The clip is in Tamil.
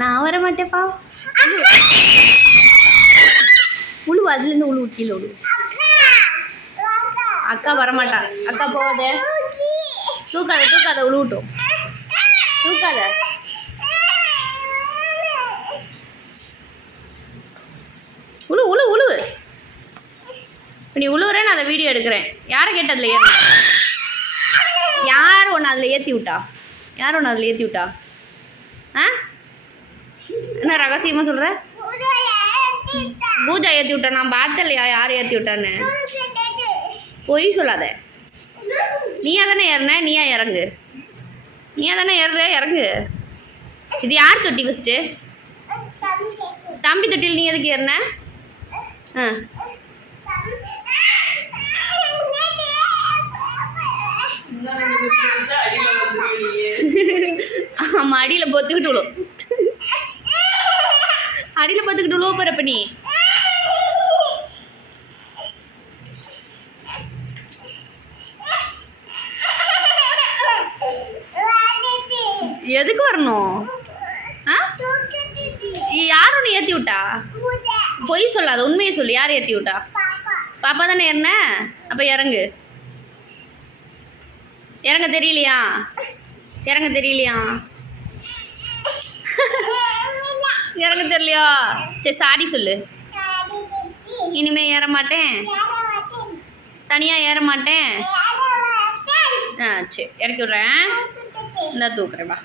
நான் வர மாட்டேப்பா. உழுவு, அதுலேருந்து உழுவு, கீழே உழுவு. அக்கா வரமாட்டா. அக்கா போகாத, தூக்காத தூக்காத, உழுவிட்டோம், தூக்காத. உழு உழு உழுவு. இப்போ நீ உழுவுறேன்னு அதை வீடியோ எடுக்கிறேன். யாரை கேட்டு அதில் ஏறணும்? யார் ஒன்று அதில் ஏற்றி விட்டா? யார் ஒன்று அதில் ஏற்றி விட்டா? ஆ, என்ன ரகசியமாக சொல்கிற? பூஜா ஏற்றி விட்டா. நான் பார்த்தலையா யார் ஏற்றி விட்டான்னு? பொய் சொல்லாத. நீயா தானே ஏறின, நீயா இறங்கு. நீயா தானே இறங்கு. இது யார் தொட்டி ஃபஸ்ட்டு? தம்பி தொட்டியில் நீ எதுக்கு ஏறின? ஆ, ஆமாம், அடியில் பொத்துக்கிட்டு விழும். அடியில் பொத்துக்கிட்டு விழுவ போகிறப்ப நீ எதுக்கு வரணும்? ஆ, யார் ஒன்று ஏற்றி விட்டா? பொய் சொல்லாத, உண்மையை சொல்லு. யார் ஏற்றி விட்டா? பாப்பா தானே ஏறின. அப்போ இறங்கு. இறங்க தெரியலையா? இறங்க தெரியலையா? இறங்க தெரியலையா? சரி, சாரி சொல்லு. இனிமே ஏற மாட்டேன், தனியாக ஏற மாட்டேன். ஆ, சரி, இறக்கி விட்றேன். இந்த தூக்குறேன், வா.